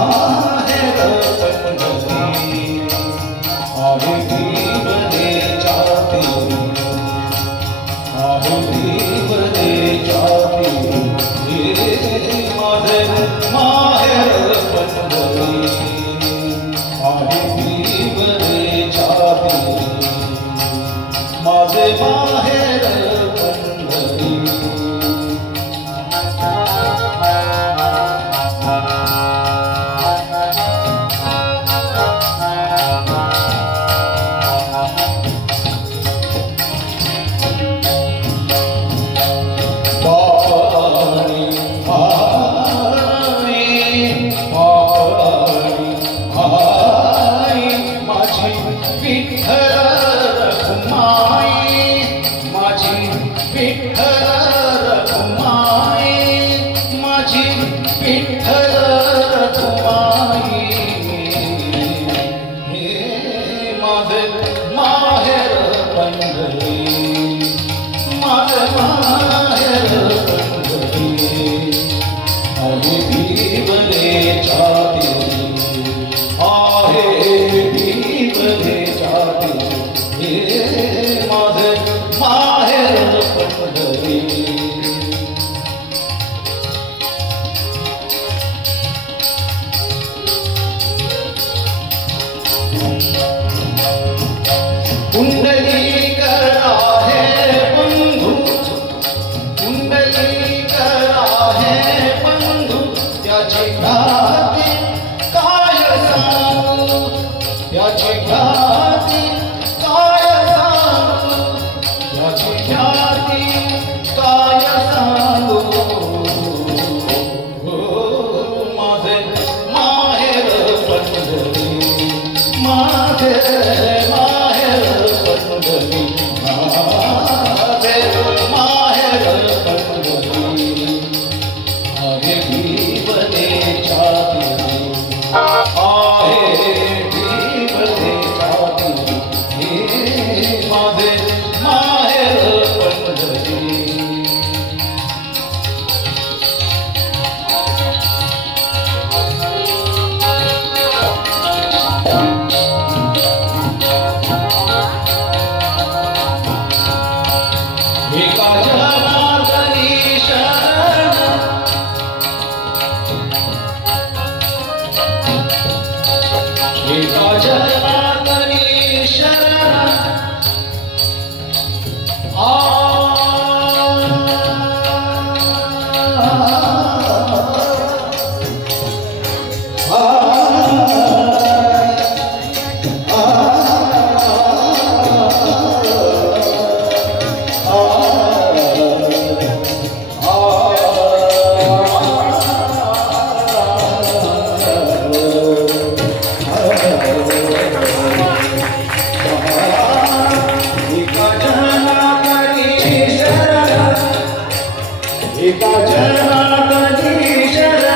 माहेर पंढरी आहे भीमने जाती आहे भीमने जाती हे माझे माहेर पंढरी आहे भीमने जाती माझे माहेर पंढरी विठ्ठल रखुमाई माझी विठ्ठल रखुमाई माझी विठ्ठल रखुमाई हे माझे माहेर पंढरी माझे माहेर पंढरी आहे भीमने जाती आहे भीमने जाती हे माझे माहेर पंढरी पुंडलीक आहे बंधू पुंडलीक आहे बंधू त्याची ख्याती काय सांगू त्याची ख्याती काय सांगू त्याची ख्याती काय सांगू माझे माहेर पंढरी माझे माहेर पंढरी माझे माहेर पंढरी आहे भीमने जाती आहे भीमने जाती हे माझे माहेर पंढरी एका जनार्दनी शरण एका जनार्दनी शरण एका जनार्दनी शरण